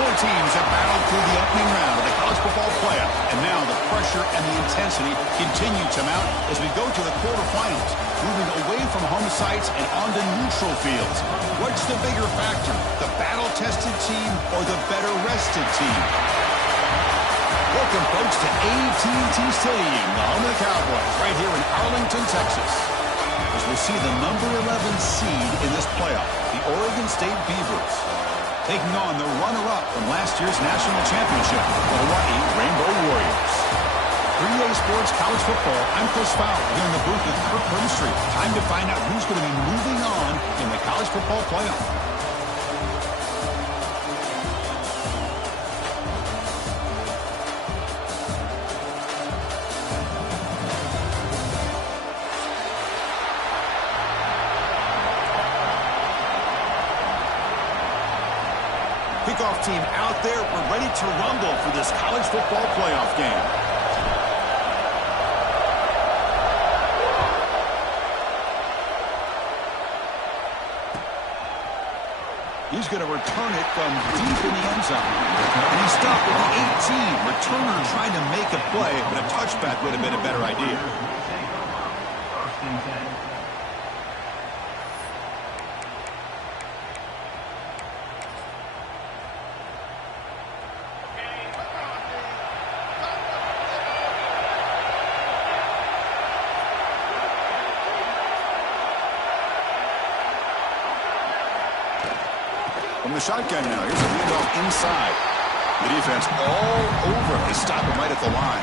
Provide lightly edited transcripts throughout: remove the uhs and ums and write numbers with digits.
Four teams have battled through the opening round of the college football playoff, and now the pressure and the intensity continue to mount as we go to the quarterfinals, moving away from home sites and onto neutral fields. What's the bigger factor, the battle-tested team or the better-rested team? Welcome, folks, to AT&T Stadium, the home of the Cowboys, right here in Arlington, Texas, as we see the number 11 seed in this playoff, the Oregon State Beavers, taking on the runner-up from last year's national championship, the Hawaii Rainbow Warriors. 3A Sports College Football, I'm Chris Fowler, here in the booth with Kirk Brimstreet. Time to find out who's going to be moving on in the college football playoff. Kickoff team out there. We're ready to rumble for this college football playoff game. He's going to return it from deep in the end zone. And he stopped at the 18. Returner trying to make a play, but a touchback would have been a better idea. From the shotgun now, here's a handoff inside. The defense all over. They stop him right at the line.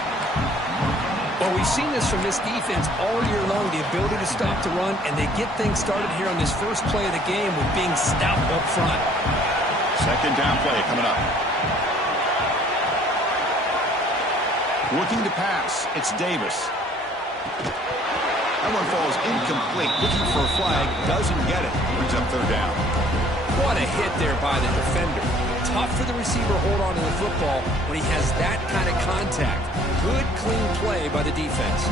Well, we've seen this from this defense all year long, the ability to stop the run, and they get things started here on this first play of the game with being stout up front. Second down play coming up. Looking to pass. It's Davis. That one falls incomplete. Looking for a flag. Doesn't get it. Brings up third down. What a hit there by the defender. Tough for the receiver to hold on to the football when he has that kind of contact. Good, clean play by the defense.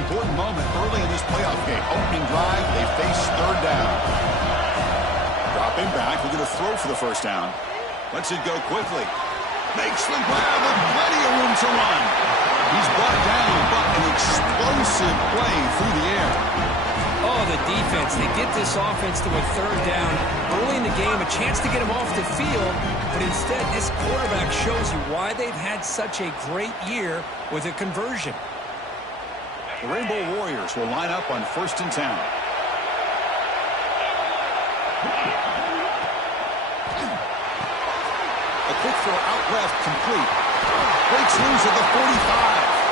Important moment early in this playoff game. Opening drive, they face third down. Dropping back, we're going to throw for the first down. Lets it go quickly. Makes the grab with plenty of room to run. He's brought down, but an explosive play through the air. Oh, the defense, they get this offense to a third down. Early in the game, a chance to get him off the field, but instead this quarterback shows you why they've had such a great year with a conversion. The Rainbow Warriors will line up on 1st and 10. A quick throw out left, complete. Breaks loose at the 45.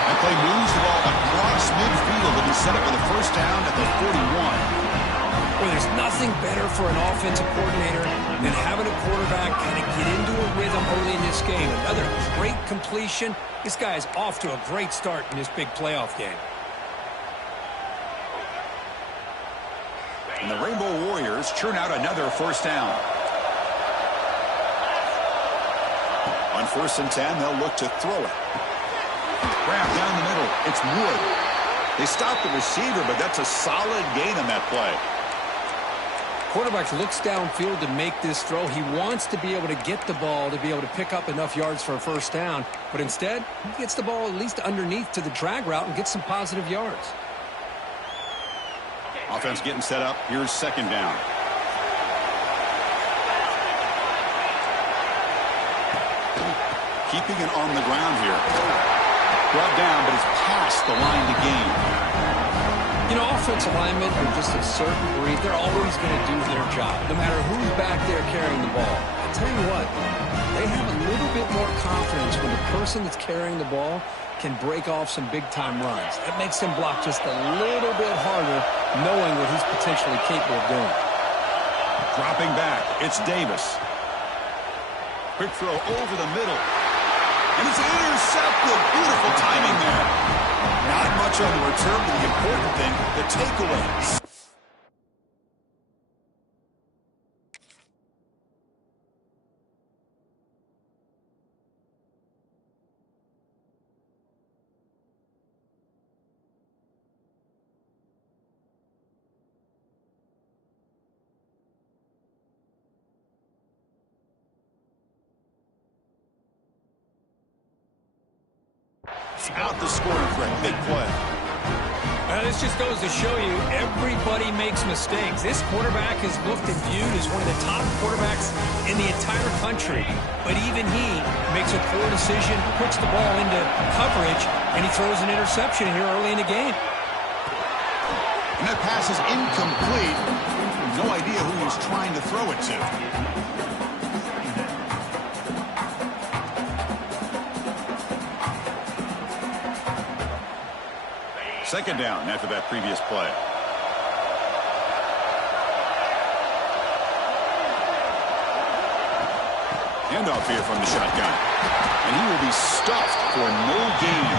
That play moves the ball across midfield to be set up with a first down at the 41. Well, there's nothing better for an offensive coordinator than having a quarterback kind of get into a rhythm early in this game. Another great completion. This guy is off to a great start in this big playoff game. And the Rainbow Warriors churn out another first down. On 1st and 10, they'll look to throw it. Grab down the middle. It's Wood. They stop the receiver, but that's a solid gain on that play. Quarterback looks downfield to make this throw. He wants to be able to get the ball to be able to pick up enough yards for a first down. But instead, he gets the ball at least underneath to the drag route and gets some positive yards. Offense getting set up. Here's second down. Keeping it on the ground here. Brought down, but it's past the line to gain. You know, offensive linemen are just a certain breed. They're always going to do their job, no matter who's back there carrying the ball. I'll tell you what, they have a little bit more confidence when the person that's carrying the ball can break off some big-time runs. It makes them block just a little bit harder, knowing what he's potentially capable of doing. Dropping back, it's Davis. Quick throw over the middle. And it's intercepted. Beautiful timing there. Not much on the return, but the important thing, the takeaway. Out the scoring threat. Big play. This just goes to show you everybody makes mistakes. This quarterback is looked and viewed as one of the top quarterbacks in the entire country. But even he makes a poor decision, puts the ball into coverage, and he throws an interception here early in the game. And that pass is incomplete. No idea who he was trying to throw it to. Second down after that previous play. Handoff here from the shotgun. And he will be stuffed for no gain.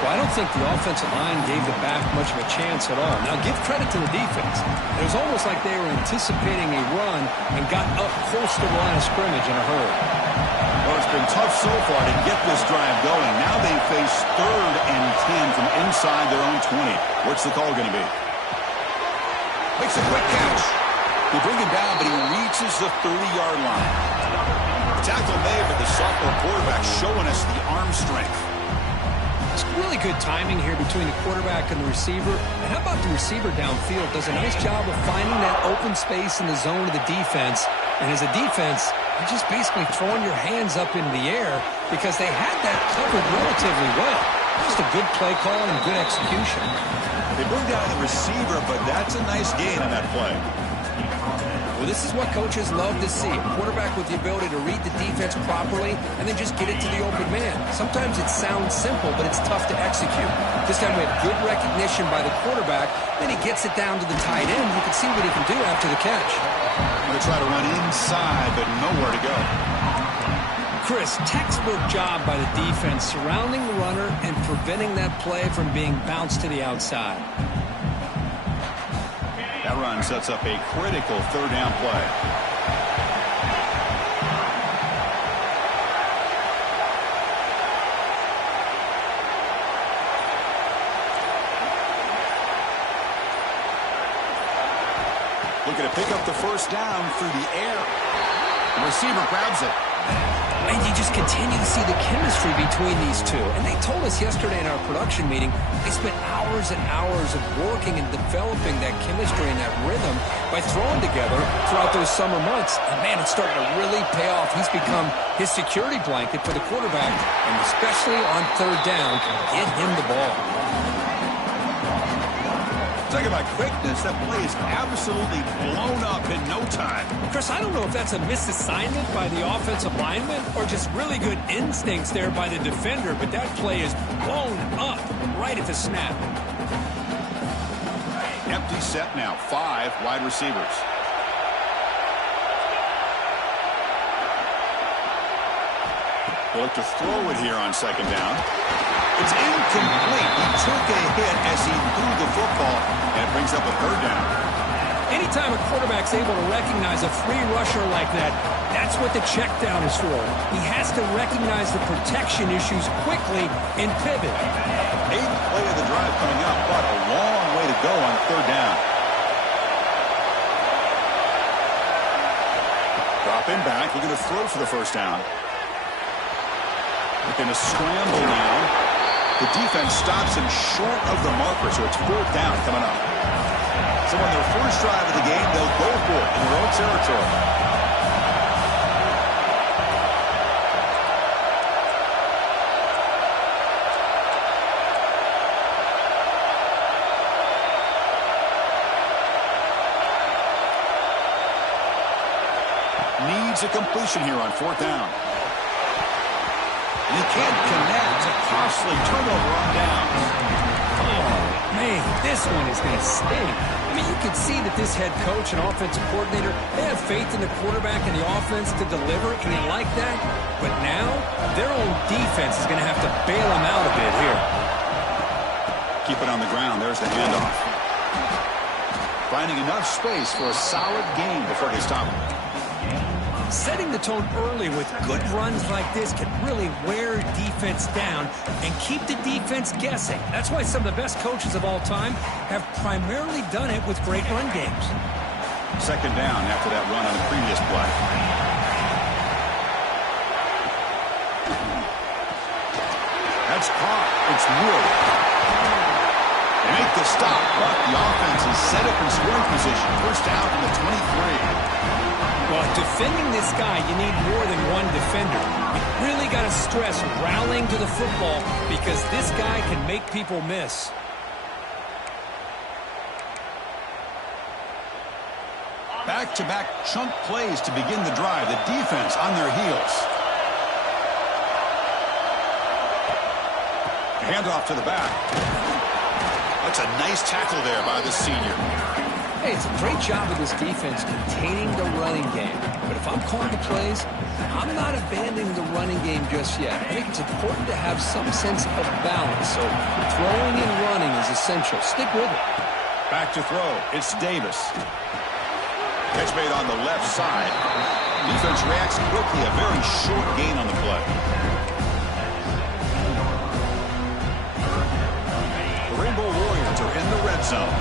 Well, I don't think the offensive line gave the back much of a chance at all. Now, give credit to the defense. It was almost like they were anticipating a run and got up close to the line of scrimmage in a hurry. Well, it's been tough so far to get this drive going. Now they face 3rd and 10 from inside their own 20. What's the call going to be? Makes a quick catch. They bring him down, but he reaches the 30-yard line. Tackle made, but the sophomore quarterback showing us the arm strength. It's really good timing here between the quarterback and the receiver. And how about the receiver downfield? Does a nice job of finding that open space in the zone of the defense. And as a defense, you're just basically throwing your hands up in the air because they had that covered relatively well. Just a good play call and good execution. They bring down the receiver, but that's a nice gain on that play. Well, this is what coaches love to see. A quarterback with the ability to read the defense properly and then just get it to the open man. Sometimes it sounds simple, but it's tough to execute. This time we have good recognition by the quarterback. Then he gets it down to the tight end. You can see what he can do after the catch. Going to try to run inside, but nowhere to go. Chris, textbook job by the defense surrounding the runner and preventing that play from being bounced to the outside. That run sets up a critical third down play. Looking to pick up the first down through the air. The receiver grabs it. And you just continue to see the chemistry between these two. And they told us yesterday in our production meeting, they spent hours and hours of working and developing that chemistry and that rhythm by throwing together throughout those summer months. And, man, it's starting to really pay off. He's become his security blanket for the quarterback, and especially on third down, get him the ball. Talking about quickness, that play is absolutely blown up in no time. Chris, I don't know if that's a misassignment by the offensive lineman or just really good instincts there by the defender, but that play is blown up right at the snap. Empty set now, 5 wide receivers. They look to throw it here on second down. It's incomplete. He took a hit as he threw the football, and it brings up a third down. Anytime a quarterback's able to recognize a free rusher like that, that's what the check down is for. He has to recognize the protection issues quickly and pivot. 8th play of the drive coming up, but a long way to go on third down. Dropping back, looking to throw for the first down. Looking to scramble now. The defense stops him short of the marker, so it's 4th down coming up. So on their first drive of the game, they'll go for it in their own territory. Needs a completion here on 4th down. And he can't connect. A costly turnover on downs. Oh, man, this one is going to sting. I mean, you can see that this head coach and offensive coordinator, they have faith in the quarterback and the offense to deliver, and you like that. But now, their own defense is going to have to bail them out a bit here. Keep it on the ground. There's the handoff. Finding enough space for a solid gain before they stop him. Setting the tone early with good runs like this can really wear defense down and keep the defense guessing. That's why some of the best coaches of all time have primarily done it with great run games. Second down after that run on the previous play. That's caught. It's Wood. They make the stop, but the offense is set up in scoring position. First down from the 23. Well, defending this guy, you need more than one defender. You really got to stress rallying to the football because this guy can make people miss. Back-to-back chunk plays to begin the drive. The defense on their heels. Handoff to the back. That's a nice tackle there by the senior. Hey, it's a great job of this defense containing the running game. But if I'm calling the plays, I'm not abandoning the running game just yet. I think it's important to have some sense of balance. So throwing and running is essential. Stick with it. Back to throw. It's Davis. Catch made on the left side. Defense reacts quickly. A very short gain on the play. The Rainbow Warriors are in the red zone.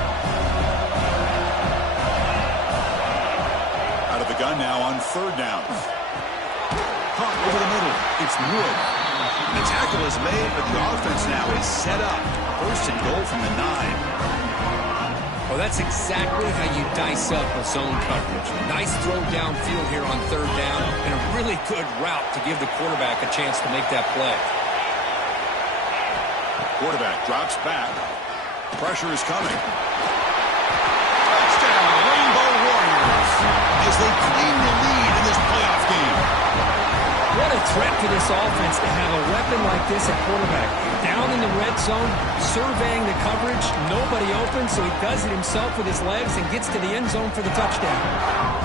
Out of the gun now on third down. Caught over the middle. It's Wood. The tackle is made, but the offense now is set up. First and goal from the 9. Well, that's exactly how you dice up a zone coverage. Nice throw downfield here on third down, and a really good route to give the quarterback a chance to make that play. Quarterback drops back. Pressure is coming. Touchdown, Rainbow Warriors. As for this offense to have a weapon like this at quarterback. Down in the red zone, surveying the coverage, nobody open, so he does it himself with his legs and gets to the end zone for the touchdown.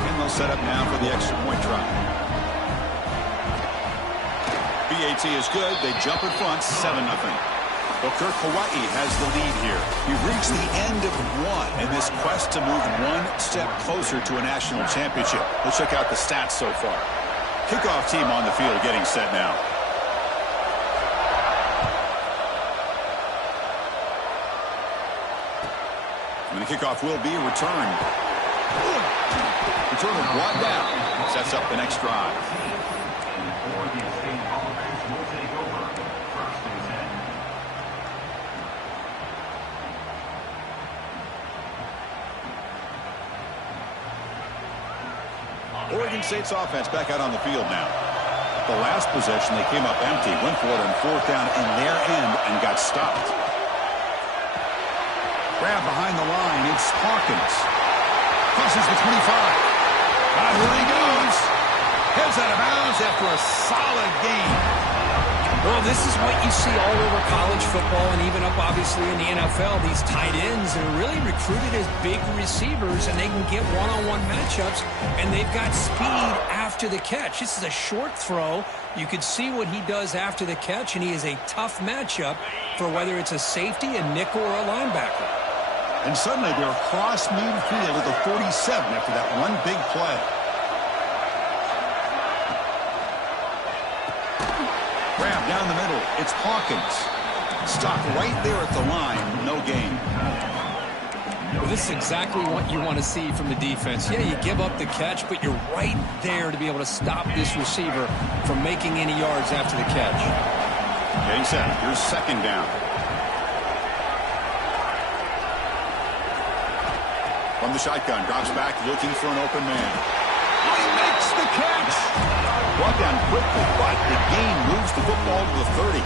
And they'll set up now for the extra point try. BAT is good. They jump in front, 7-0. Booker, Hawaii has the lead here. We've reached the end of one in this quest to move one step closer to a national championship. Let's check out the stats so far. Kickoff team on the field getting set now. And the kickoff will be returned. Return is brought down. Sets up the next drive. Oregon State's offense back out on the field now. The last possession, they came up empty, went for it on fourth down in their end and got stopped. Grab behind the line, it's Hawkins. Crosses the 25. Here he goes. Heads out of bounds after a solid game. Well, this is what you see all over college football and even up, obviously, in the NFL. These tight ends that are really recruited as big receivers, and they can get one-on-one matchups, and they've got speed after the catch. This is a short throw. You could see what he does after the catch, and he is a tough matchup for whether it's a safety, a nickel, or a linebacker. And suddenly they're across midfield at the 47 after that one big play. Grab down the middle. It's Hawkins. Stop right there at the line. No gain. Well, this is exactly what you want to see from the defense. Yeah, you give up the catch, but you're right there to be able to stop this receiver from making any yards after the catch. Getting set. Here's second down. From the shotgun, drops back, looking for an open man. Oh, he makes the catch! Brought down quickly, but the gain moves the football to the 30.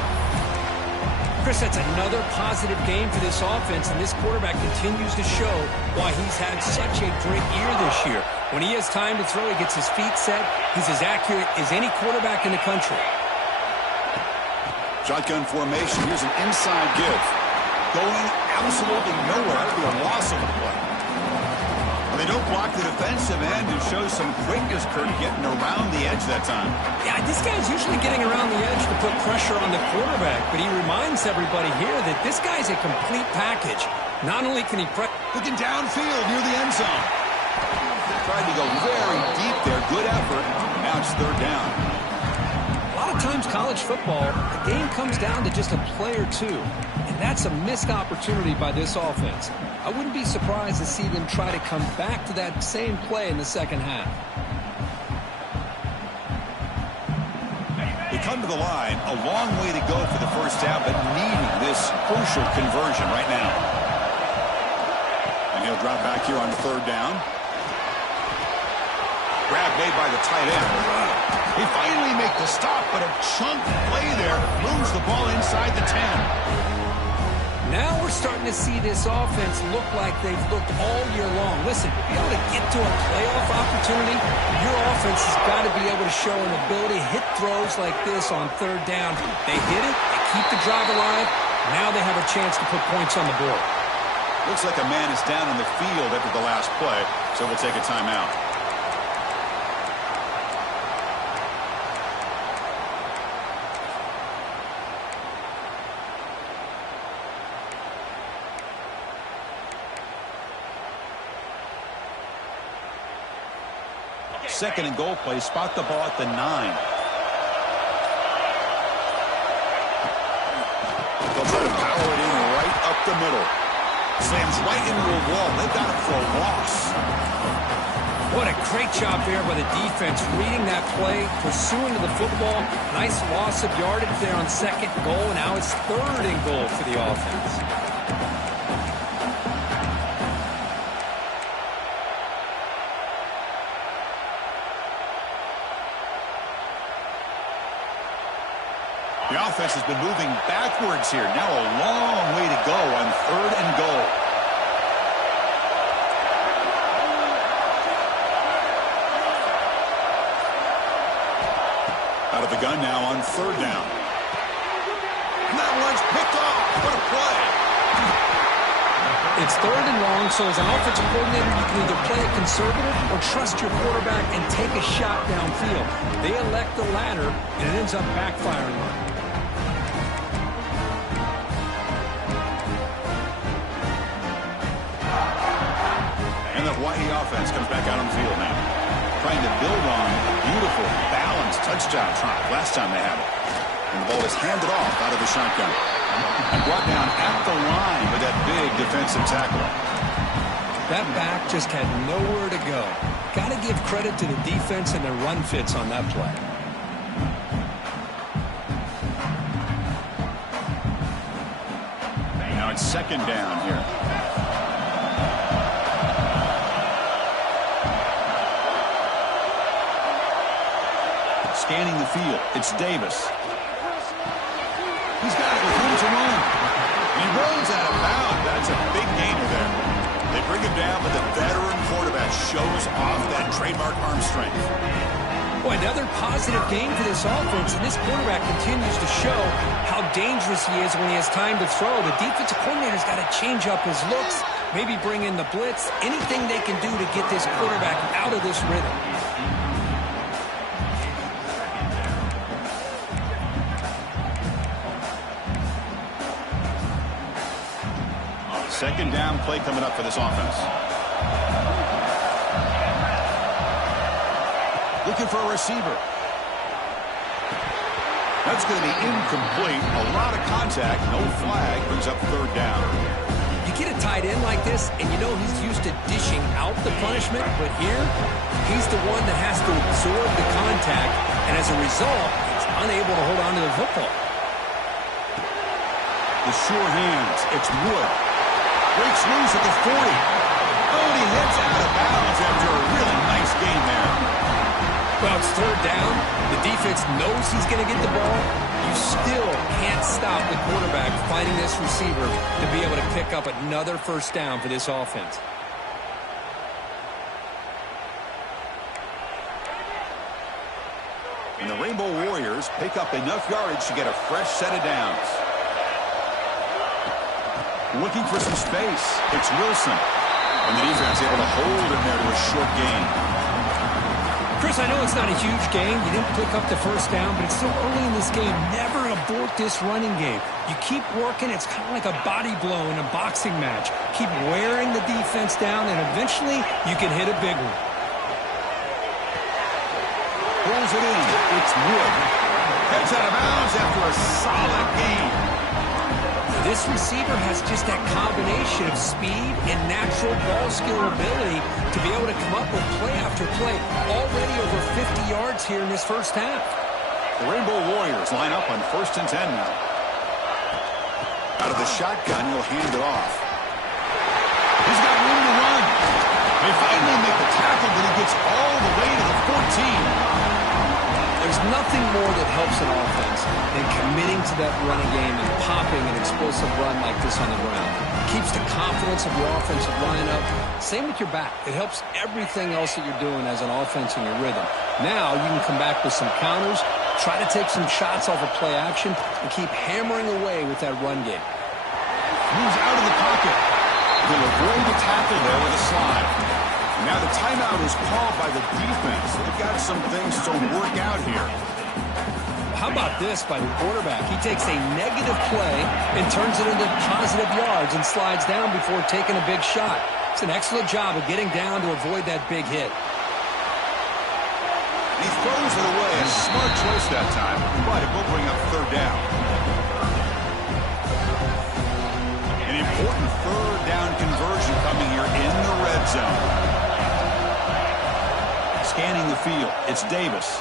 Chris, that's another positive game for this offense, and this quarterback continues to show why he's had such a great year this year. When he has time to throw, he gets his feet set. He's as accurate as any quarterback in the country. Shotgun formation. Here's an inside give. Going absolutely nowhere after a loss of the play. They don't block the defensive end and show some quickness, Kurt, getting around the edge that time. Yeah, this guy's usually getting around the edge to put pressure on the quarterback, but he reminds everybody here that this guy's a complete package. Not only can he looking downfield near the end zone. Tried to go very deep there. Good effort. Now it's third down. A lot of times college football, the game comes down to just a play or two, and that's a missed opportunity by this offense. I wouldn't be surprised to see them try to come back to that same play in the second half. They come to the line, a long way to go for the first down, but needing this crucial conversion right now. And he'll drop back here on the third down. Grab made by the tight end. He finally makes the stop, but a chunk play there moves the ball inside the 10. Now we're starting to see this offense look like they've looked all year long. Listen, to be able to get to a playoff opportunity, your offense has got to be able to show an ability to hit throws like this on third down. They hit it, they keep the drive alive. Now they have a chance to put points on the board. Looks like a man is down on the field after the last play, so we'll take a timeout. Second and goal play. Spot the ball at the 9. They'll try to power it in right up the middle. Slams right into a wall. They got it for a loss. What a great job there by the defense, reading that play, pursuing to the football. Nice loss of yardage there on second goal. Now it's third and goal for the offense. The offense has been moving backwards here. Now a long way to go on third and goal. Out of With the gun now on third down. And that one's picked off. What a play. It's third and long, so as an offensive coordinator, you can either play it conservative or trust your quarterback and take a shot downfield. They elect the latter, and it ends up backfiring on them. And the Hawaii offense comes back out on the field now, trying to build on a beautiful, balanced touchdown drive last time they had it. And the ball is handed off out of the shotgun and brought down at the line with that big defensive tackle. That back just had nowhere to go. Got to give credit to the defense and their run fits on that play. Now it's second down here. Scanning the field, it's Davis. He's got it with room to run. He runs out of bounds. That's a big gainer there. They bring him down, but the veteran quarterback shows off that trademark arm strength. Boy, another positive game for this offense, and this quarterback continues to show how dangerous he is when he has time to throw. The defensive coordinator's got to change up his looks, maybe bring in the blitz, anything they can do to get this quarterback out of this rhythm. Second down play coming up for this offense. Looking for a receiver. That's going to be incomplete. A lot of contact. No flag. Brings up third down. You get a tight end like this, and you know he's used to dishing out the punishment, but here, he's the one that has to absorb the contact, and as a result, he's unable to hold on to the football. The sure hands. It's Wood. Breaks loose at the 40. Oh, and he heads out of bounds after a really nice game there. Well, it's third down. The defense knows he's going to get the ball. You still can't stop the quarterback finding this receiver to be able to pick up another first down for this offense. And the Rainbow Warriors pick up enough yardage to get a fresh set of downs. Looking for some space. It's Wilson. And the defense able to hold him there to a short gain. Chris, I know it's not a huge game. You didn't pick up the first down, but it's still early in this game. Never abort this running game. You keep working. It's kind of like a body blow in a boxing match. Keep wearing the defense down, and eventually you can hit a big one. Pulls it in. It's Wood. Heads out of bounds after a solid game. This receiver has just that combination of speed and natural ball skill ability to be able to come up with play after play. Already over 50 yards here in this first half. The Rainbow Warriors line up on 1st and 10 now. Out of the shotgun, he'll hand it off. He's got room to run. They finally make the tackle, but he gets all the way to the 14. There's nothing more that helps an offense than committing to that running game and popping an explosive run like this on the ground. Keeps the confidence of your offensive line up. Same with your back. It helps everything else that you're doing as an offense in your rhythm. Now you can come back with some counters, try to take some shots off of play action, and keep hammering away with that run game. Moves out of the pocket. He'll avoid the tackle there with a slide. Now the timeout is called by the defense. They've got some things to work out here. How about this by the quarterback? He takes a negative play and turns it into positive yards and slides down before taking a big shot. It's an excellent job of getting down to avoid that big hit. He throws it away. A smart choice that time, but it will bring up third down. An important third down conversion coming here in the red zone. Scanning the field, it's Davis.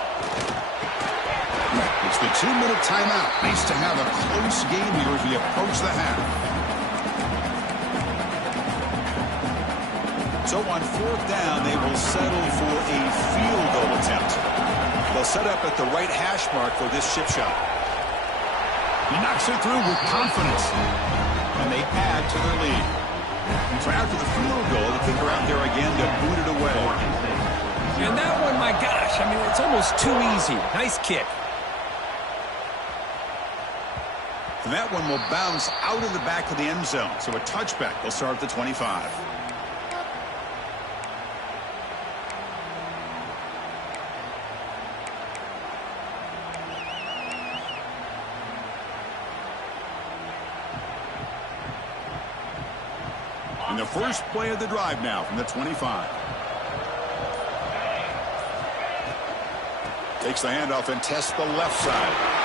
It's the 2-minute timeout. Nice to have a close game here as we approach the half. So on 4th down, they will settle for a field goal attempt. They'll set up at the right hash mark for this chip shot. He knocks it through with confidence, and they add to their lead. So after the field goal, the kicker out there again to boot it away. And that one, my gosh, I mean, it's almost too easy. Nice kick. And that one will bounce out of the back of the end zone. So a touchback will start at the 25. And the first play of the drive now from the 25. Takes the handoff and tests the left side.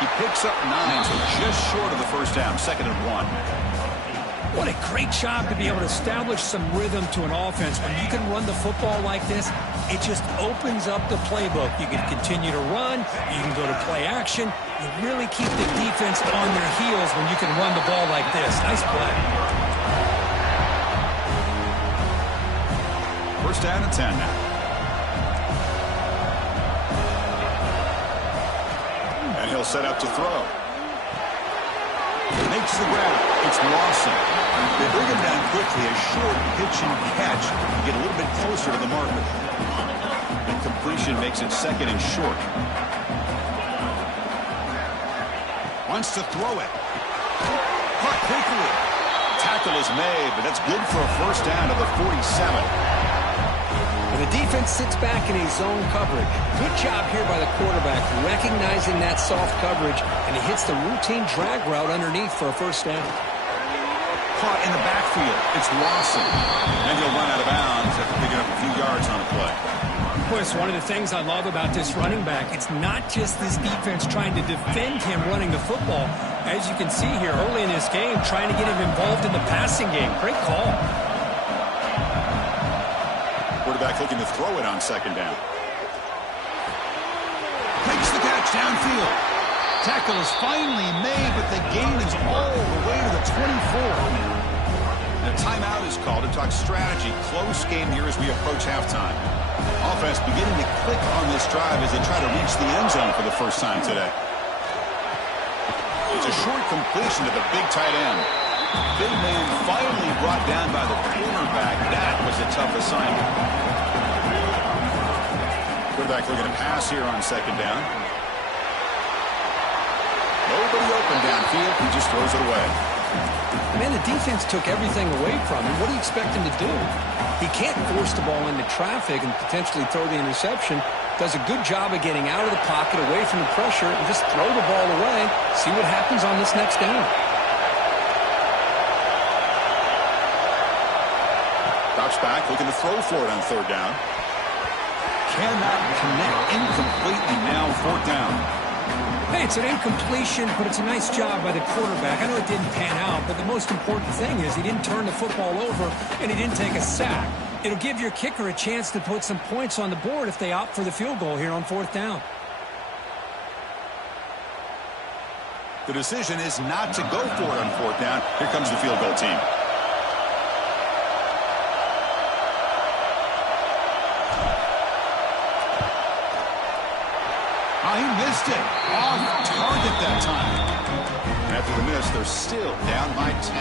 He picks up 9, so just short of the first down, 2nd and 1. What a great job to be able to establish some rhythm to an offense. When you can run the football like this, it just opens up the playbook. You can continue to run. You can go to play action. You really keep the defense on their heels when you can run the ball like this. Nice play. First down and 10 now. And he'll set up to throw. Makes the grab. It's Lawson. They bring him down quickly. A short pitch and catch to get a little bit closer to the marker. And completion makes it 2nd and short. Wants to throw it. Caught quickly. Tackle is made, but that's good for a first down to the 47. The defense sits back in a zone coverage. Good job here by the quarterback, recognizing that soft coverage, and he hits the routine drag route underneath for a first down. Caught in the backfield. It's Lawson. And he'll run out of bounds after picking up a few yards on a play. Of course, one of the things I love about this running back, it's not just this defense trying to defend him running the football. As you can see here early in this game, trying to get him involved in the passing game. Great call. Quarterback looking to throw it on 2nd down. Makes the catch downfield. Tackle is finally made, but the gain is all the way to the 24. And a timeout is called to talk strategy. Close game here as we approach halftime. Offense beginning to click on this drive as they try to reach the end zone for the first time today. It's a short completion to the big tight end. Big man finally brought down by the cornerback. That was a tough assignment. Quarterback looking to pass here on 2nd down. Nobody open downfield. He just throws it away. Man, the defense took everything away from him. What do you expect him to do? He can't force the ball into traffic and potentially throw the interception. Does a good job of getting out of the pocket, away from the pressure, and just throw the ball away. See what happens on this next down. Drops back, looking to throw for it on 3rd down. Cannot connect, incomplete, and now 4th down. Hey, it's an incompletion, but it's a nice job by the quarterback. I know it didn't pan out, but the most important thing is he didn't turn the football over and he didn't take a sack. It'll give your kicker a chance to put some points on the board if they opt for the field goal here on 4th down. The decision is not to go for it on 4th down. Here comes the field goal team. He missed it. Off target that time. And after the miss, they're still down by 10.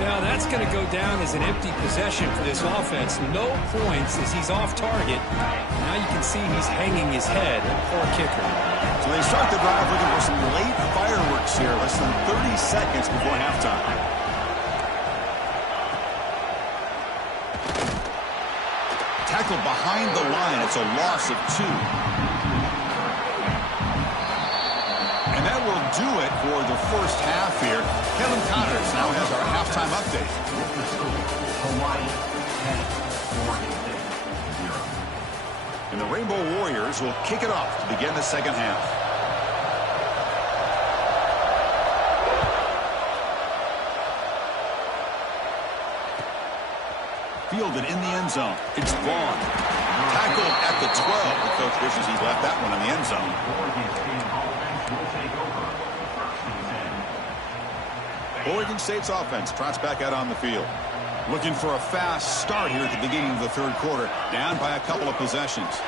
Now that's going to go down as an empty possession for this offense. No points as he's off target. Now you can see he's hanging his head. Poor kicker. So they start the drive looking for some late fireworks here. Less than 30 seconds before halftime. Tackle behind the line. It's a loss of 2. And that will do it for the first half here. Kevin Connors now has our halftime update. And the Rainbow Warriors will kick it off to begin the second half. Fielded in the end zone. It's Vaughn. Tackled at the 12. The coach wishes he left that one in the end zone. Oregon State's offense trots back out on the field. Looking for a fast start here at the beginning of the 3rd quarter. Down by a couple of possessions.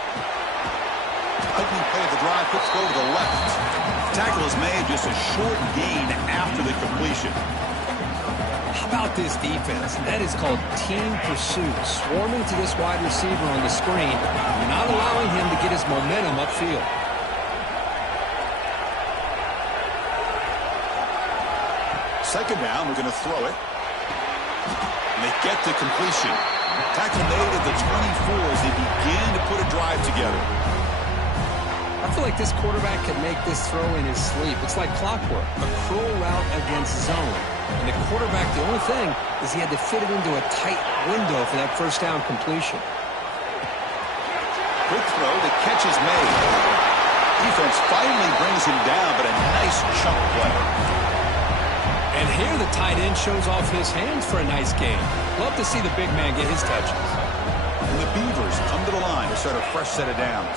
Opening play of the drive. Quick throw to the left. Tackle is made. Just a short gain after the completion. How about this defense? That is called team pursuit. Swarming to this wide receiver on the screen, not allowing him to get his momentum upfield. second down, we're going to throw it. And they get the completion. Tackle made at the 24 as they begin to put a drive together. I feel like this quarterback can make this throw in his sleep. It's like clockwork, a curl route against zone. And the quarterback, the only thing is he had to fit it into a tight window for that first down completion. Quick throw, the catch is made. Defense finally brings him down, but a nice chunk play. And here the tight end shows off his hands for a nice game. Love to see the big man get his touches. And the Beavers come to the line to start a fresh set of downs.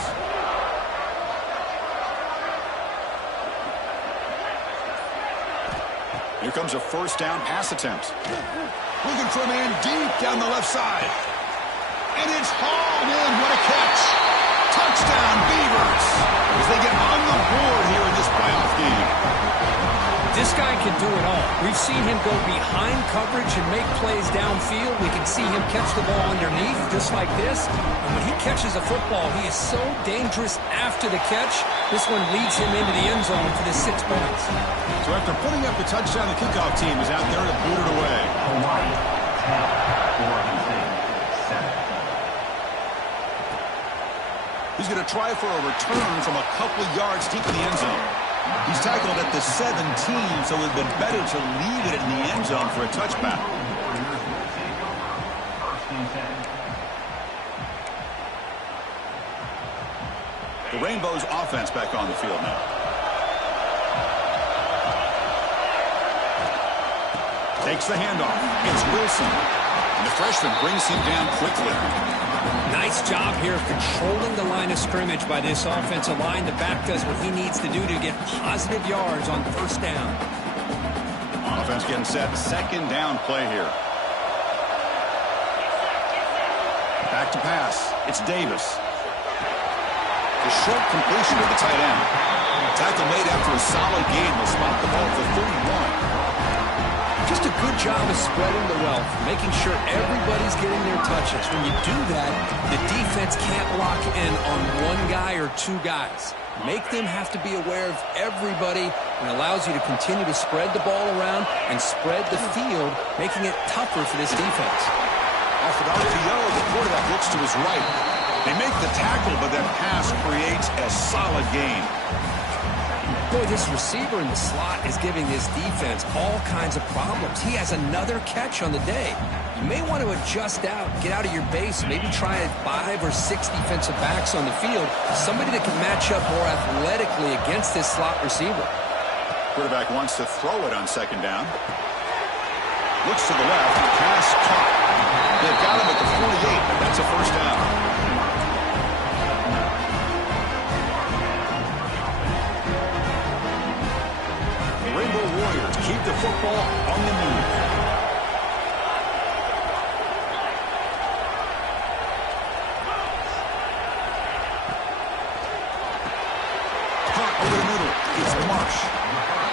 Here comes a first down pass attempt. Looking for a man deep down the left side. And it's hauled in. What a catch. Touchdown, Beavers, as they get on the board here in this playoff game. This guy can do it all. We've seen him go behind coverage and make plays downfield. We can see him catch the ball underneath, just like this. And when he catches a football, he is so dangerous after the catch. This one leads him into the end zone for the 6 points. So after putting up the touchdown, the kickoff team is out there to boot it away. He's going to try for a return from a couple yards deep in the end zone. He's tackled at the 17, so it would have been better to leave it in the end zone for a touchback. The Rainbows offense back on the field now. Takes the handoff. It's Wilson. And the freshman brings him down quickly. Nice job here of controlling the line of scrimmage by this offensive line. The back does what he needs to do to get positive yards on first down. Offense getting set. Second down play here. Back to pass. It's Davis. The short completion of the tight end. Tackle made after a solid gain. Will spot the ball for 31. Just a good job of spreading the wealth, making sure everybody's getting their touches. When you do that, the defense can't lock in on one guy or two guys. Make them have to be aware of everybody, and allows you to continue to spread the ball around and spread the field, making it tougher for this defense. Off an RPO, the quarterback looks to his right. They make the tackle, but that pass creates a solid gain. Boy, this receiver in the slot is giving this defense all kinds of problems. He has another catch on the day. You may want to adjust out, get out of your base, maybe try 5 or 6 defensive backs on the field, somebody that can match up more athletically against this slot receiver. Quarterback wants to throw it on second down. Looks to the left, pass caught. They've got him at the 48, but that's a first down. Rainbow Warriors keep the football on the move. Caught over the middle. It's Marsh.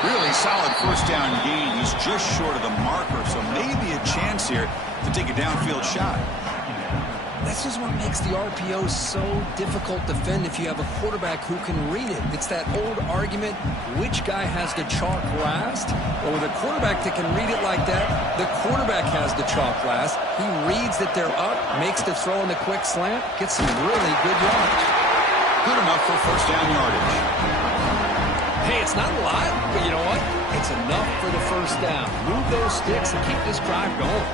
Really solid first down gain. He's just short of the marker, so maybe a chance here to take a downfield shot. This is what makes the RPO so difficult to defend if you have a quarterback who can read it. It's that old argument, which guy has the chalk last? Well, with a quarterback that can read it like that, the quarterback has the chalk last. He reads that they're up, makes the throw in the quick slant, gets some really good yards. Good enough for first down yardage. Hey, it's not a lot, but you know what? It's enough for the first down. Move those sticks and keep this drive going.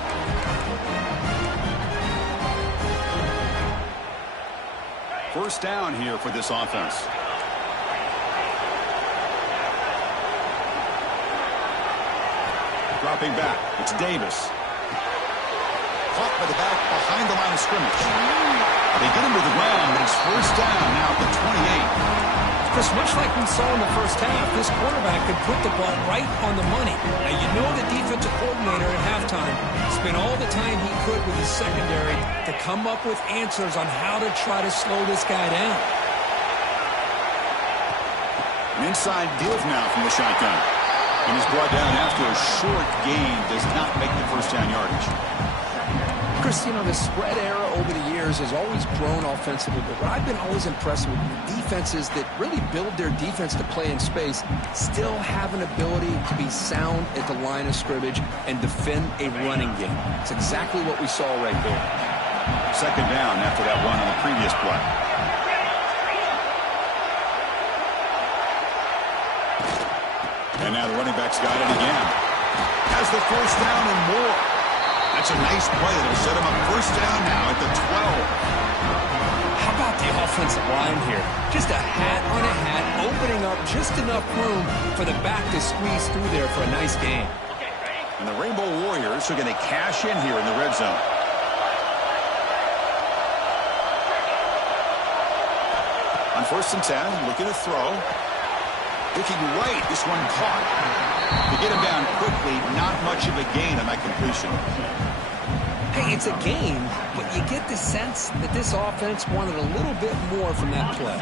First down here for this offense. Dropping back, it's Davis. Caught by the back behind the line of scrimmage. They get him to the ground, but it's first down now at the 28. Chris, much like we saw in the first half, this quarterback could put the ball right on the money. Now, you know the defensive coordinator at halftime spent all the time he could with his secondary to come up with answers on how to try to slow this guy down. An inside give now from the shotgun. And he's brought down after a short gain. Does not make the first down yardage. Chris, you know, the spread era over the years has always grown offensively, but what I've been always impressed with defenses that really build their defense to play in space still have an ability to be sound at the line of scrimmage and defend a running game. It's exactly what we saw right there. Second down after that run on the previous play. And now the running back's got it again. Has the first down and more. That's a nice play that'll set him up first down now at the 12. How about the offensive line here? Just a hat on a hat, opening up just enough room for the back to squeeze through there for a nice gain. And the Rainbow Warriors are going to cash in here in the red zone. On first and 10, looking to throw. Looking right, this one caught. To get him down quickly, not much of a gain on that completion. Hey, it's a gain, but you get the sense that this offense wanted a little bit more from that play.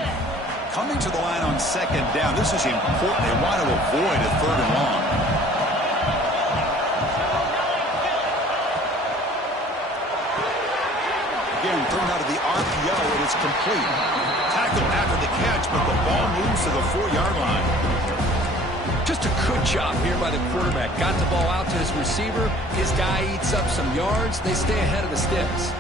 Coming to the line on second down, this is important. They want to avoid a third and long. Again, thrown out of the RPO, and it's complete. Tackled after the catch, but the ball moves to the 4-yard line. Just a good job here by the quarterback. Got the ball out to his receiver. His guy eats up some yards. They stay ahead of the sticks.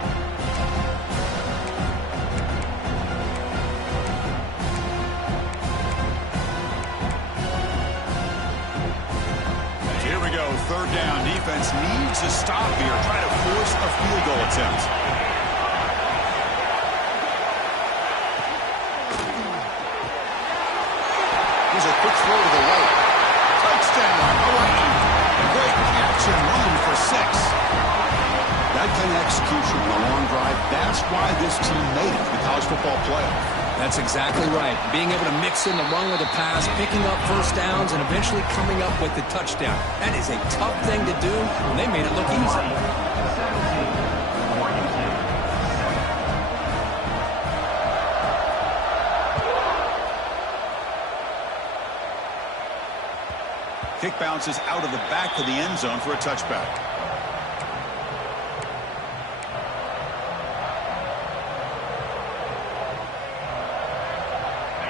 Here we go, third down. Defense needs to stop here. Try to force a field goal attempt. Here's a quick throw to the right. Touchdown, Hawaii. A great catch and run for 6. That kind of execution on a long drive, that's why this team made it to the college football playoff. That's exactly right. Being able to mix in the run with the pass, picking up first downs, and eventually coming up with the touchdown. That is a tough thing to do, and they made it look easy. Kick bounces out of the back of the end zone for a touchback.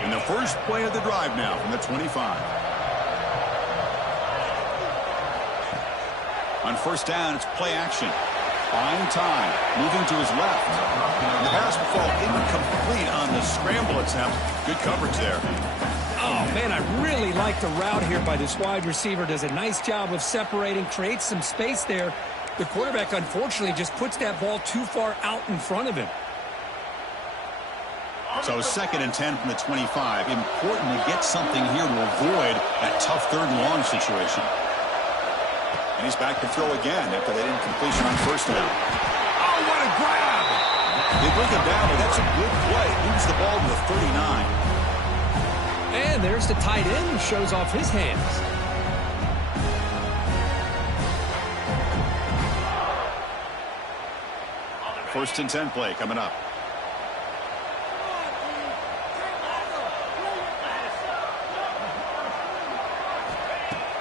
And the first play of the drive now from the 25. On first down, it's play action. Buying time, moving to his left. And the pass will fall incomplete on the scramble attempt. Good coverage there. Oh, man, I really like the route here by this wide receiver. Does a nice job of separating, creates some space there. The quarterback, unfortunately, just puts that ball too far out in front of him. So second and 10 from the 25. Important to get something here to avoid that tough third and long situation. And he's back to throw again after that incompletion on first down. Oh, what a grab! They bring him down, but that's a good play. Moves the ball to the 39. And there's the tight end who shows off his hands. First and 10 play coming up.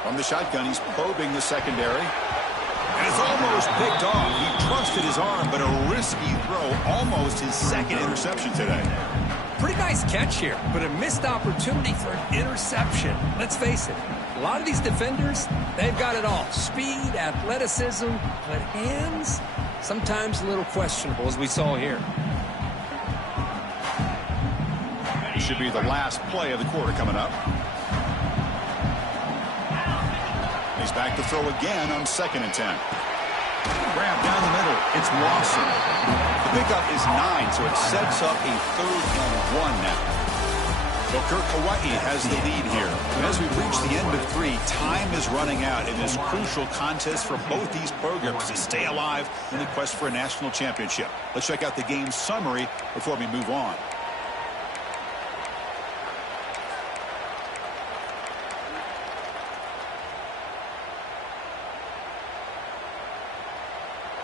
From the shotgun, he's probing the secondary. And it's almost picked off. He trusted his arm, but a risky throw. Almost his second interception today. Pretty nice catch here, but a missed opportunity for an interception. Let's face it, a lot of these defenders, they've got it all. Speed, athleticism, but hands, sometimes a little questionable, as we saw here. It should be the last play of the quarter coming up. He's back to throw again on second and 10. Grab down the middle. It's Lawson. The pickup is 9, so it sets up a 3rd and 1 now. So Kirk, Hawaii has the lead here. And as we reach the end of 3, time is running out in this crucial contest for both these programs to stay alive in the quest for a national championship. Let's check out the game summary before we move on.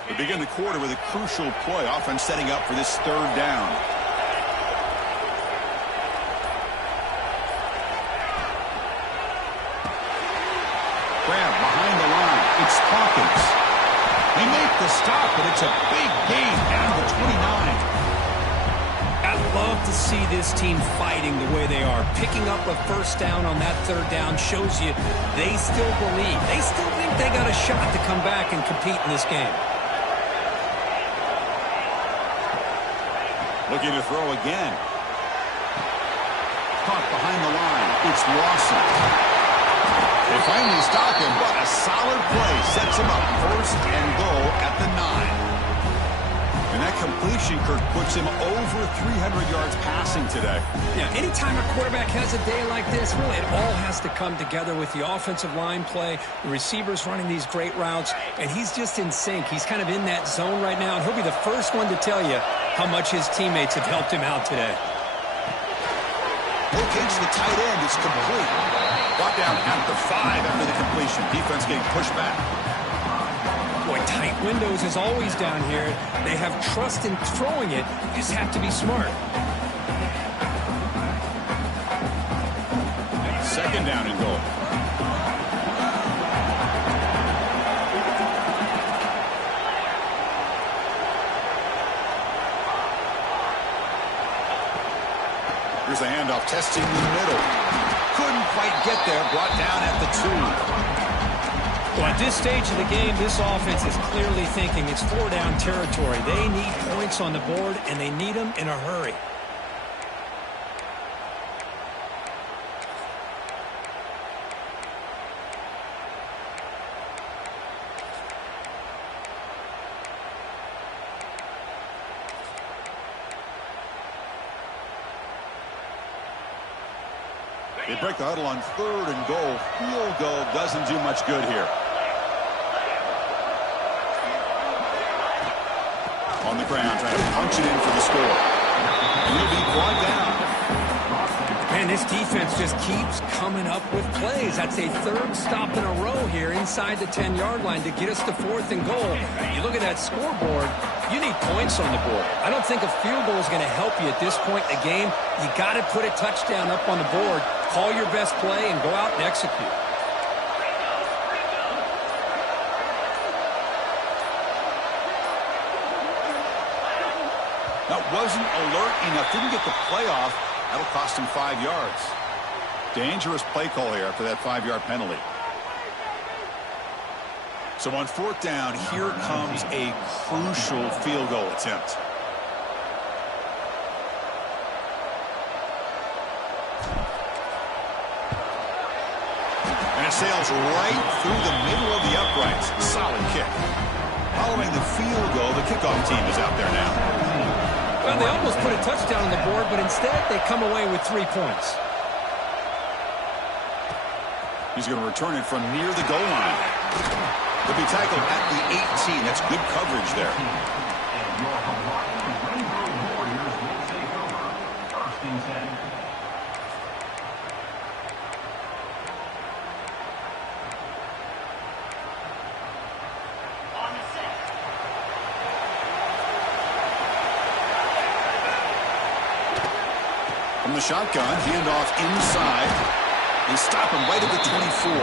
We begin the quarter with a crucial play, offense setting up for this 3rd down. Grab behind the line. It's Hawkins. They make the stop, but it's a big gain down to the 29. I love to see this team fighting the way they are. Picking up a first down on that third down shows you they still believe. They still think they got a shot to come back and compete in this game. Looking to throw again. Caught behind the line. It's Lawson. They finally stop him, but a solid play sets him up first and goal at the 9. And that completion, Kirk, puts him over 300 yards passing today. Yeah, anytime a quarterback has a day like this, really it all has to come together with the offensive line play, the receivers running these great routes, and he's just in sync. He's kind of in that zone right now, and he'll be the first one to tell you how much his teammates have helped him out today. Locates the tight end. It's complete. Brought down at the 5 after the completion. Defense getting pushed back. Boy, tight windows is always down here. They have trust in throwing it. You just have to be smart. Second down and goal. Here's the handoff, testing the middle. Couldn't quite get there. Brought down at the 2. Well, at this stage of the game, this offense is clearly thinking it's 4-down territory. They need points on the board, and they need them in a hurry. They break the huddle on 3rd and goal. Field goal doesn't do much good here. On the ground, trying to punch it in for the score. And he'll be brought down. Man, this defense just keeps coming up with plays. That's a 3rd stop in a row here inside the 10-yard line to get us to 4th and goal. You look at that scoreboard, you need points on the board. I don't think a field goal is going to help you at this point in the game. You got to put a touchdown up on the board, call your best play, and go out and execute. That wasn't alert enough. Didn't get the play off. That'll cost him 5 yards. Dangerous play call here after that 5-yard penalty. So on 4th down, here comes a crucial field goal attempt. And it sails right through the middle of the uprights. Solid kick. Following the field goal, the kickoff team is out there now. Well, they almost put a touchdown on the board, but instead they come away with 3 points. He's going to return it from near the goal line. They'll be tackled at the 18. That's good coverage there. From the shotgun, handoff inside. They stop him right at the 24.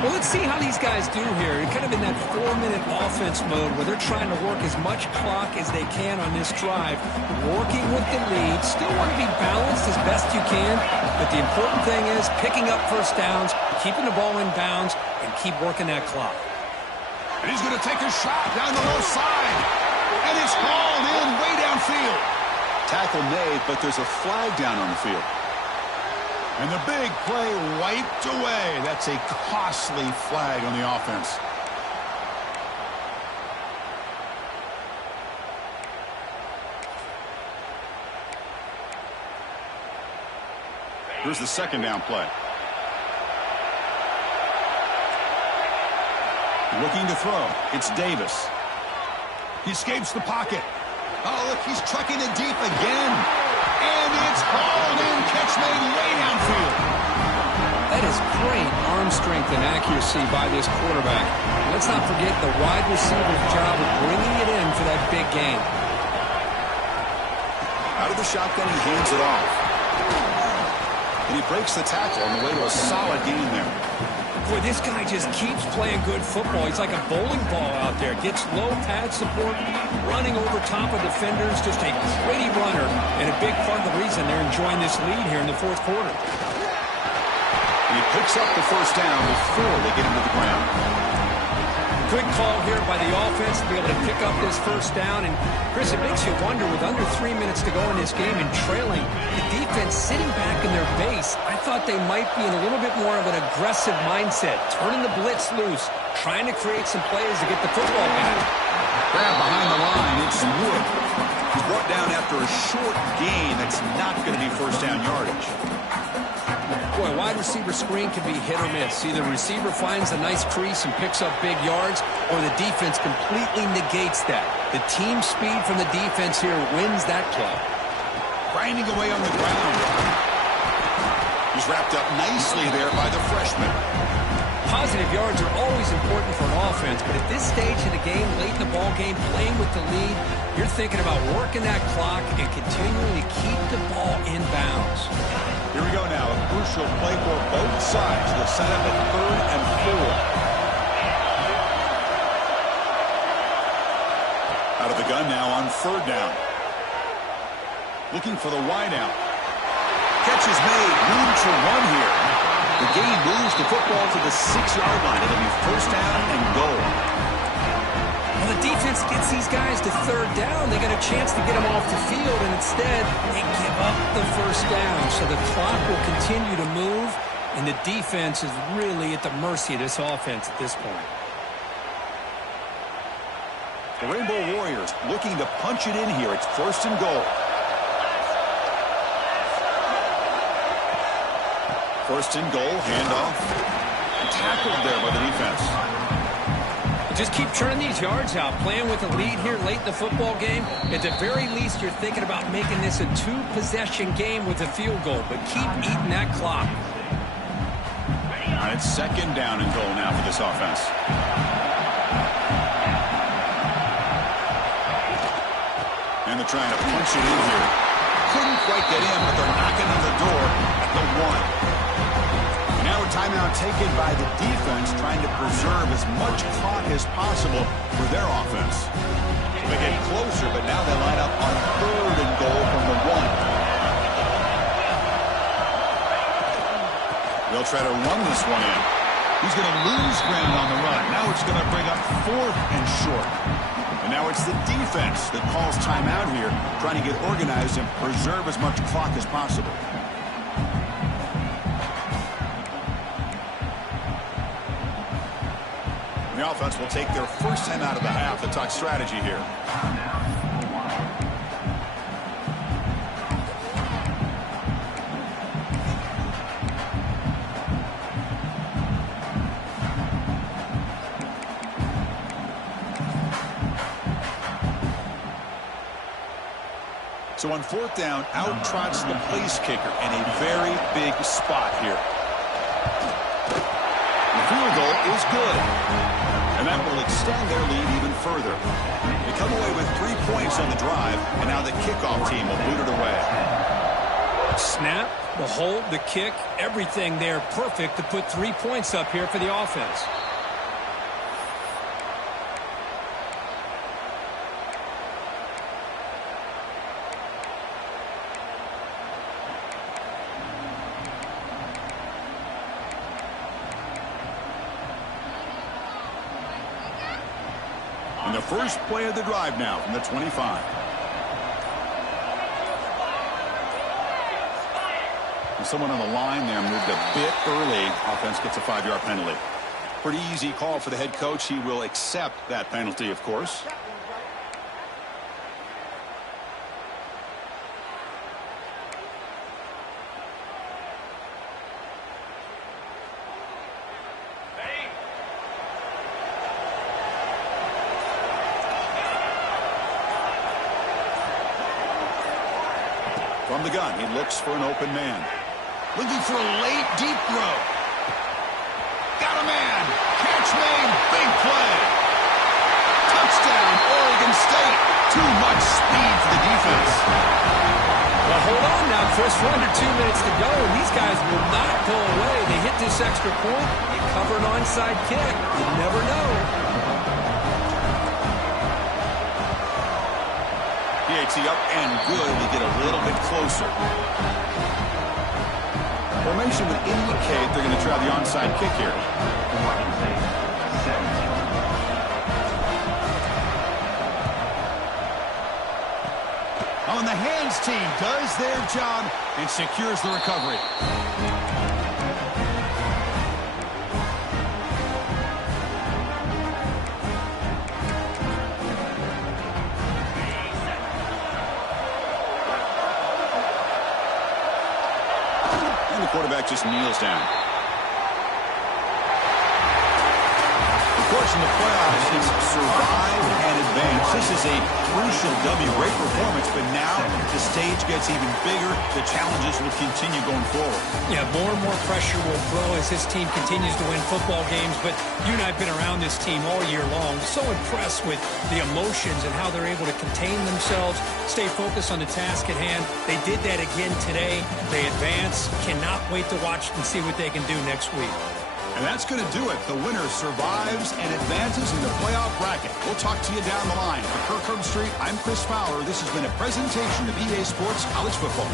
Well, let's see how these guys do here. They're kind of in that 4-minute offense mode where they're trying to work as much clock as they can on this drive, working with the lead. Still want to be balanced as best you can, but the important thing is picking up first downs, keeping the ball in bounds, and keep working that clock. And he's going to take a shot down the low side. And it's hauled in way downfield. Tackle made, but there's a flag down on the field. And the big play wiped away. That's a costly flag on the offense. Here's the 2nd down play. Looking to throw. It's Davis. He escapes the pocket. Oh, look, he's trucking it deep again. And it's hauled in. Catch made way downfield. That is great arm strength and accuracy by this quarterback. Let's not forget the wide receiver's job of bringing it in for that big gain. Out of the shotgun, he hands it off. And he breaks the tackle on the way to a solid gain there. Boy, this guy just keeps playing good football. He's like a bowling ball out there. Gets low pad support, running over top of defenders. Just a gritty runner, and a big part of the reason they're enjoying this lead here in the fourth quarter. And he picks up the first down before they get him to the ground. Good call here by the offense to be able to pick up this first down. And, Chris, it makes you wonder, with under 3 minutes to go in this game and trailing, the defense sitting back in their base, I thought they might be in a little bit more of an aggressive mindset, turning the blitz loose, trying to create some plays to get the football back. Grab behind the line, it's Wood. He's brought down after a short gain. That's not going to be first down yardage. Boy, wide receiver screen can be hit or miss. Either receiver finds a nice crease and picks up big yards, or the defense completely negates that. The team speed from the defense here wins that play. Grinding away on the ground. He's wrapped up nicely there by the freshman. Positive yards are always important for an offense, but at this stage of the game, late in the ball game, playing with the lead, you're thinking about working that clock and continuing to keep the ball in bounds. Here we go now, a crucial play for both sides. The setup at 3rd and 4. Out of the gun now on 3rd down. Looking for the wide out. Catch is made, room to run here. The game moves the football to the 6-yard line. It'll be first down and goal. Well, the defense gets these guys to 3rd down. They got a chance to get them off the field, and instead they give up the first down. So the clock will continue to move, and the defense is really at the mercy of this offense at this point. The Rainbow Warriors looking to punch it in here. It's first and goal. First and goal, handoff. Tackled there by the defense. Just keep churning these yards out. Playing with a lead here late in the football game. At the very least, you're thinking about making this a 2-possession game with a field goal, but keep eating that clock. All right, it's second down and goal now for this offense. And they're trying to punch it in here. Couldn't quite get in, but they're knocking on the door at the 1. Now a timeout taken by the defense, trying to preserve as much clock as possible for their offense. They get closer, but now they line up on 3rd and goal from the 1. They'll try to run this one in. He's going to lose ground on the run. Now it's going to bring up 4th and short. And now it's the defense that calls timeout here, trying to get organized and preserve as much clock as possible. The offense will take their first time out of the half to talk strategy here. So on 4th down, out trots the place kicker in a very big spot here. The field goal is good. And that will extend their lead even further. They come away with 3 points on the drive, and now the kickoff team will boot it away. Snap, the hold, the kick, everything there perfect to put 3 points up here for the offense. And the first play of the drive now from the 25. And someone on the line there moved a bit early. Offense gets a 5-yard penalty. Pretty easy call for the head coach. He will accept that penalty, of course. From the gun, he looks for an open man. Looking for a late, deep throw. Got a man. Catch made. Big play. Touchdown, Oregon State. Too much speed for the defense. Well, hold on now, Just under 2 minutes to go, and these guys will not go away. They hit this extra point, they cover an onside kick. You never know. PAT up and good to get a little bit closer. Formation would indicate they're going to try the onside kick here. On the hands team does their job and secures the recovery. And the quarterback just kneels down. Of course, in the playoffs, it's survive and advance. This is a crucial W. Great performance, but now the stage gets even bigger. The challenges will continue going forward. Yeah, more and more pressure will grow as this team continues to win football games. But you and I have been around this team all year long. So impressed with the emotions and how they're able to contain themselves, stay focused on the task at hand. They did that again today. They advance. Cannot wait to watch and see what they can do next week. And that's going to do it. The winner survives and advances in the playoff bracket. We'll talk to you down the line. For Kirk Herbstreit, I'm Chris Fowler. This has been a presentation of EA Sports College Football.